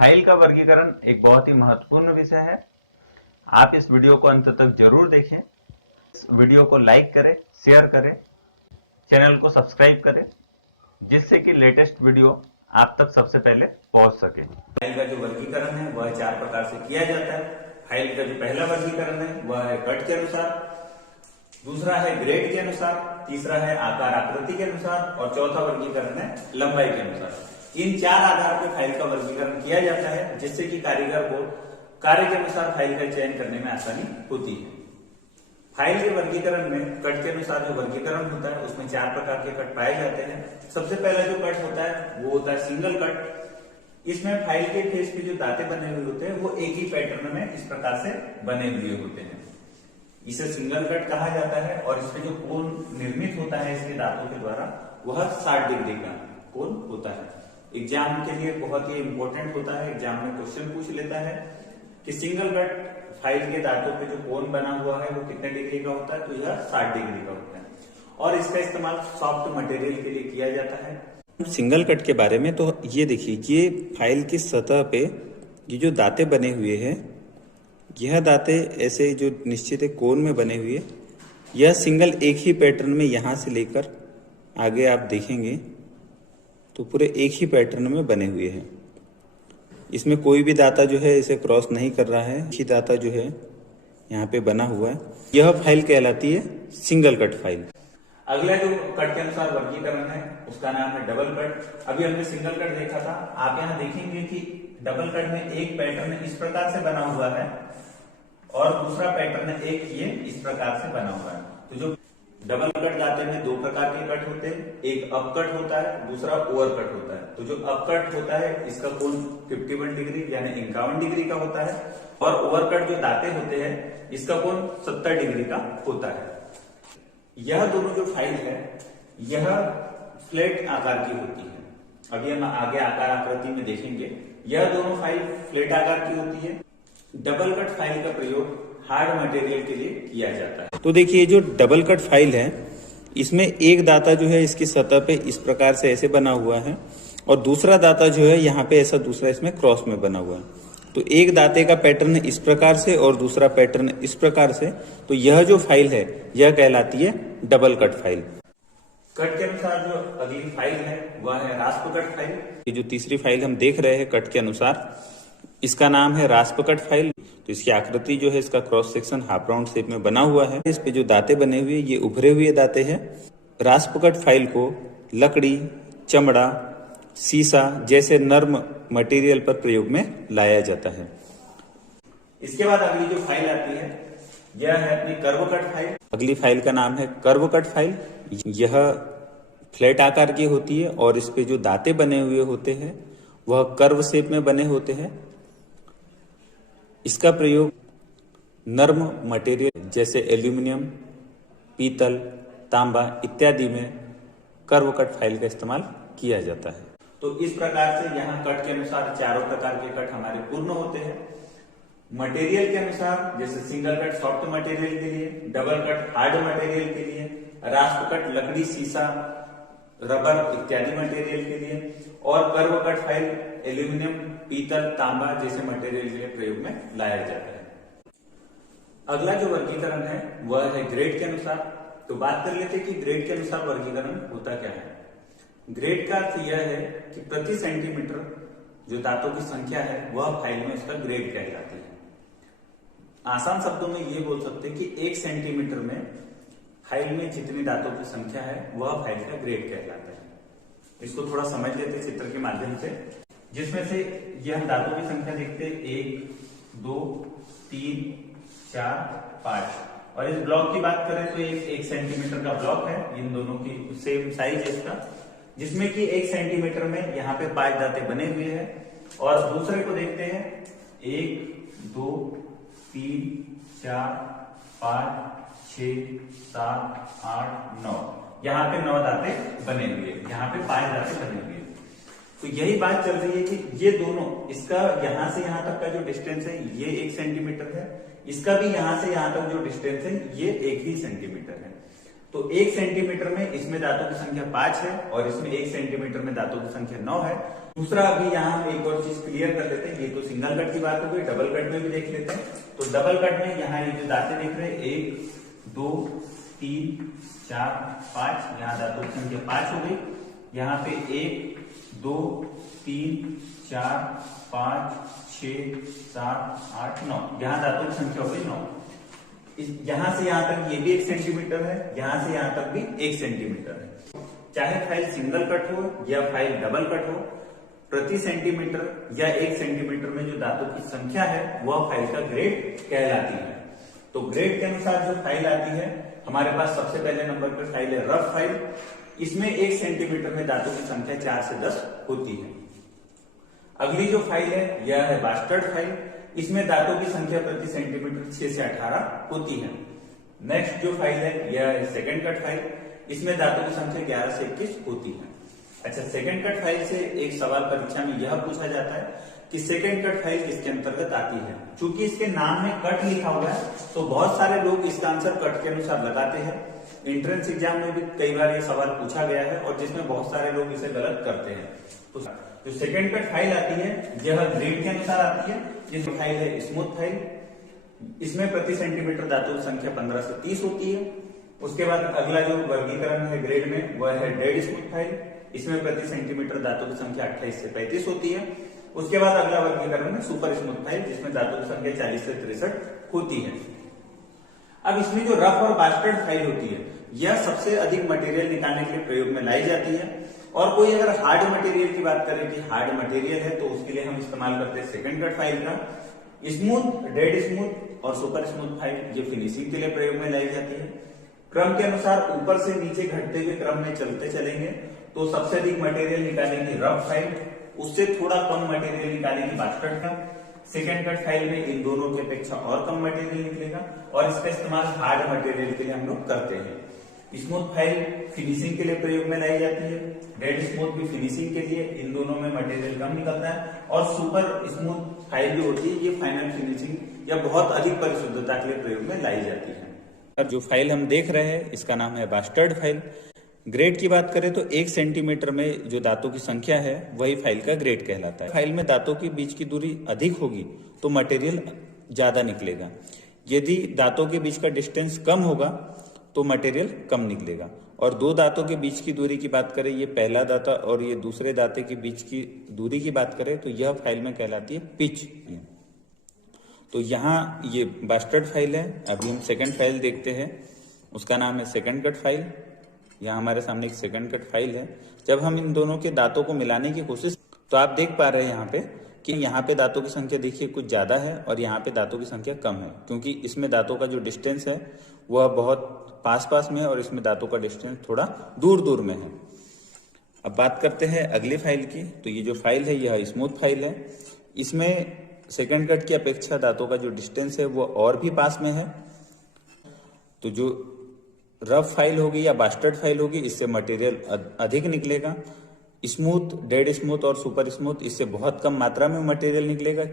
File का वर्गीकरण एक बहुत ही महत्वपूर्ण विषय है। आप इस वीडियो को अंत तक जरूर देखें। इस वीडियो को लाइक करें, शेयर करें, चैनल को सब्सक्राइब करें, जिससे कि लेटेस्ट वीडियो आप तक सबसे पहले पहुंच सके। फाइल का जो वर्गीकरण है वह 4 प्रकार से किया जाता है। फाइल का जो पहला वर्गीकरण है वह है कट के अनुसार, दूसरा है ग्रेड के अनुसार, तीसरा है आकार आकृति के अनुसार और चौथा वर्गीकरण है लंबाई के अनुसार। इन 4 आधार पर फाइल का वर्गीकरण किया जाता है, जिससे कि कारीगर को कार्य के अनुसार फाइल का चयन करने में आसानी होती है। फाइल के वर्गीकरण में कट के अनुसार जो वर्गीकरण होता है उसमें 4 प्रकार के कट पाए जाते हैं। सबसे पहला जो कट होता है वो होता है सिंगल कट। इसमें फाइल के फेस पे जो दांते बने हुए होते हैं वो एक ही पैटर्न में इस प्रकार से बने हुए होते हैं। इसे सिंगल कट कहा जाता है और इसमें जो कोण निर्मित होता है इसके दांतों के द्वारा वह 60 डिग्री का कोण होता है। एग्जाम के लिए बहुत ही इंपॉर्टेंट होता है, एग्जाम में क्वेश्चन पूछ लेता है कि सिंगल कट फाइल के दांतों पे जो कोण बना हुआ है वो कितने डिग्री का होता है, तो यह 60 डिग्री का होता है और इसका इस्तेमाल सॉफ्ट मटेरियल के लिए किया जाता है। सिंगल कट के बारे में तो ये देखिए, ये फाइल की सतह पे ये जो दांते बने हुए हैं, यह दांते ऐसे जो निश्चित कोण में बने हुए, यह सिंगल एक ही पैटर्न में यहां से लेकर आगे आप देखेंगे तो पूरे एक ही पैटर्न में बने हुए हैं। इसमें कोई भी दाता जो है इसे क्रॉस नहीं कर रहा है, एक ही दाता जो है यहाँ पे बना हुआ है। यह फाइल कहलाती है सिंगल कट फाइल। अगला जो कट के अनुसार वर्गीकरण है उसका नाम है डबल कट। अभी हमने सिंगल कट देखा था, आप यहाँ देखेंगे कि डबल कट में एक पैटर्न इस प्रकार से बना हुआ है और दूसरा पैटर्न एक ये इस प्रकार से बना हुआ है। तो जो डबल कट दांते में 2 प्रकार के कट होते हैं, एक अप कट होता है, दूसरा ओवर कट होता है। तो जो अप कट होता है इसका कोण 51 डिग्री यानी 51 डिग्री का होता है और ओवर कट जो दांते होते हैं इसका कोण 70 डिग्री का होता है। यह दोनों जो फाइल है यह फ्लैट आकार की होती है। अभी हम आगे आकार आकृति में देखेंगे। यह दोनों फाइल फ्लैट आकार की होती है। डबल कट फाइल का प्रयोग हार्ड मटेरियल के लिए किया जाता है। तो देखिए, जो डबल कट फाइल है इसमें एक दाता जो है इसकी सतह पे इस प्रकार से ऐसे बना हुआ है और दूसरा दाता जो है यहाँ पे ऐसा दूसरा इसमें क्रॉस में बना हुआ है। तो एक दाते का पैटर्न इस प्रकार से और दूसरा पैटर्न इस प्रकार से, तो यह जो फाइल है यह कहलाती है डबल कट फाइल। कट के अनुसार जो अगली फाइल है वह है रास्प कट फाइल। ये जो तीसरी फाइल हम देख रहे हैं कट के अनुसार, इसका नाम है रास्प कट फाइल। तो इसकी आकृति जो है इसका cross section half round shape में बना हुआ है। इस पे जो दांते बने हुए ये उभरे हुए दांते हैं। रास्प कट फाइल को लकड़ी, चमड़ा, शीशा जैसे नर्म मटेरियल पर प्रयोग में लाया जाता है। इसके बाद अगली जो फाइल आती है यह है अपनी कर्व कट फाइल। अगली फाइल का नाम है कर्व कट फाइल। यह फ्लैट आकार की होती है और इस पे जो दांते बने हुए होते हैं वह कर्व शेप में बने होते हैं। इसका प्रयोग नर्म मटेरियल जैसे एल्यूमिनियम, पीतल, तांबा इत्यादि में कर्व कट फाइल का इस्तेमाल किया जाता है। तो इस प्रकार से यहाँ कट के अनुसार चारों प्रकार के कट हमारे पूर्ण होते हैं। मटेरियल के अनुसार जैसे सिंगल कट सॉफ्ट मटेरियल के लिए, डबल कट हार्ड मटेरियल के लिए, रास्प कट लकड़ी, शीशा, रबर इत्यादि मटेरियल के लिए और कर्व कट फाइल एल्यूमिनियम, पीतल, तांबा जैसे मटेरियल के लिए प्रयोग में लाया जाता है। अगला जो वर्गीकरण है वह है ग्रेड के अनुसार। तो बात कर लेते हैं कि ग्रेड के अनुसार वर्गीकरण होता क्या है। ग्रेड का अर्थ यह है कि प्रति सेंटीमीटर जो दांतों की संख्या है वह फाइल में उसका ग्रेड कहलाती है। आसान शब्दों में ये बोल सकते हैं कि 1 सेंटीमीटर में फाइल में जितनी दांतों की संख्या है वह फाइल का ग्रेड कहलाता है। इसको थोड़ा समझ लेते हैं चित्र के माध्यम से, जिसमें से ये हम दांतों की संख्या देखते हैं 1, 2, 3, 4, 5 और इस ब्लॉक की बात करें तो एक सेंटीमीटर का ब्लॉक है। इन दोनों की सेम साइज है इसका, जिसमें कि 1 सेंटीमीटर में यहाँ पे 5 दांते बने हुए हैं और दूसरे को देखते हैं 1, 2, 3, 4, 5, 6, 7, 8, 9। यहाँ पे 9 दांते बने हुए, यहाँ पे 5 दांते बने हुए। तो यही बात चल रही है कि ये दोनों, इसका यहां से यहां तक का जो डिस्टेंस है ये 1 सेंटीमीटर है, इसका भी यहां से यहां तक जो डिस्टेंस है ये 1 ही सेंटीमीटर है। तो 1 सेंटीमीटर में इसमें दांतों की संख्या 5 है और इसमें 1 सेंटीमीटर में दांतों की संख्या 9 है। दूसरा अभी यहाँ एक और चीज क्लियर क्लियर कर लेते हैं। ये तो सिंगल कट की बात हो गई, डबल कट में भी देख लेते हैं। तो डबल कट में यहाँ ये जो दांतें दिख रहे हैं 1 2 3 4 5, यहाँ दांतों की संख्या 5 हो गई। यहाँ पे 1 2 3 4 5 6 7 8 9, यहाँ दांतों की संख्या हो गई 9। यहां से यहां तक ये भी 1 सेंटीमीटर है, यहां से यहां तक भी 1 सेंटीमीटर है। चाहे फाइल सिंगल कट हो या फाइल डबल कट हो, प्रति सेंटीमीटर या 1 सेंटीमीटर में जो दांतों की संख्या है वह फाइल का ग्रेड कहलाती है। तो ग्रेड के अनुसार जो फाइल आती है, हमारे पास सबसे पहले नंबर पर फाइल है रफ फाइल। इसमें 1 सेंटीमीटर में दांतों की संख्या 4 से 10 होती है। अगली जो फाइल है यह है बास्टर्ड फाइल। इसमें दांतों की संख्या प्रति सेंटीमीटर 6 से 18 होती है। नेक्स्ट जो फाइल है यह है सेकंड कट फाइल। इसमें दांतों की संख्या 11 से 21 होती है। अच्छा, सेकंड कट फाइल से एक सवाल परीक्षा में यह पूछा जाता है कि सेकंड कट फाइल किसके अंतर्गत आती है। चूंकि इसके नाम में कट लिखा हुआ है तो बहुत सारे लोग इसका आंसर कट के अनुसार लगाते हैं। एंट्रेंस एग्जाम में भी कई बार ये सवाल पूछा गया है और जिसमें बहुत सारे लोग इसे गलत करते हैं। तो जो सेकंड कट फाइल आती है यह ग्रेड के अनुसार आती है। ये फाइल है स्मूथ फाइल। इसमें प्रति सेंटीमीटर दांतों की संख्या 15 से 30 होती है। उसके बाद अगला जो वर्गीकरण है ग्रेड में वह है डेड स्मूथ फाइल। इसमें प्रति सेंटीमीटर दांतों की संख्या 28 से 35 होती है। उसके बाद अगला वर्गीकरण है सुपर स्मूथ फाइल, जिसमें दांतों की संख्या 40 से 63 होती है। अब इसमें जो रफ और बास्टर्ड फाइल होती है यह सबसे अधिक मटेरियल निकालने के लिए प्रयोग में लाई जाती है। और कोई अगर हार्ड मटेरियल की बात करें कि हार्ड मटेरियल है तो उसके लिए हम इस्तेमाल करते हैं सेकंड कट फाइल का। स्मूथ, डेड स्मूथ और सुपर स्मूथ फाइल ये फिनिशिंग के लिए प्रयोग में लाई जाती है। क्रम के अनुसार ऊपर से नीचे घटते हुए क्रम में चलते चलेंगे तो सबसे अधिक मटेरियल निकालेंगे रफ फाइल, उससे थोड़ा कम मटेरियल निकालेंगे बास्टर्ड का। सेकेंड कट फाइल में इन दोनों की अपेक्षा और कम मटेरियल निकलेगा और इसका इस्तेमाल हार्ड मटेरियल के लिए हम लोग करते हैं। स्मूथ फाइल फिनिशिंग के लिए प्रयोग में लाई जाती है। डेड स्मूथ भी फिनिशिंग के लिए, इन दोनों में मटेरियल कम निकलता है। और सुपर स्मूथ फाइल जो होती है ये फाइनल फिनिशिंग या बहुत अधिक परिशुद्धता के लिए प्रयोग में लाई जाती है। जो फाइल हम देख रहे हैं इसका नाम है बास्टर्ड फाइल। ग्रेड की बात करें तो 1 सेंटीमीटर में जो दांतों की संख्या है वही फाइल का ग्रेड कहलाता है। फाइल में दांतों के बीच की दूरी अधिक होगी तो मटेरियल ज्यादा निकलेगा। यदि दांतों के बीच का डिस्टेंस कम होगा तो मटेरियल कम निकलेगा। और 2 दांतों के बीच की दूरी की बात करें, ये पहला दांता और ये दूसरे दांते के बीच की दूरी की बात करें तो यह फाइल में कहलाती है पिच। तो यहाँ ये बास्टर्ड फाइल है। अभी हम सेकंड फाइल देखते हैं, उसका नाम है सेकंड कट फाइल। यहाँ हमारे सामने एक सेकंड कट फाइल है। जब हम इन दोनों के दांतों को मिलाने की कोशिश, तो आप देख पा रहे हैं यहाँ पे कि यहाँ पे दांतों की संख्या देखिए कुछ ज्यादा है और यहाँ पे दांतों की संख्या कम है, क्योंकि इसमें दांतों का जो डिस्टेंस है वह बहुत पास में है और इसमें दांतों का डिस्टेंस थोड़ा दूर में है। अब बात करते हैं अगली फाइल की। तो ये जो फाइल है यह स्मूथ फाइल है। इसमें सेकंड कट की अपेक्षा दांतों का जो डिस्टेंस है वो और भी पास में है। तो जो रफ फाइल होगी या बास्टर्ड फाइल होगी इससे मटेरियल अधिक निकलेगा। स्मूथ, डेड स्मूथ और सुपर स्मूथ इससे बहुत कम मात्रा में मटेरियल निकलेगा।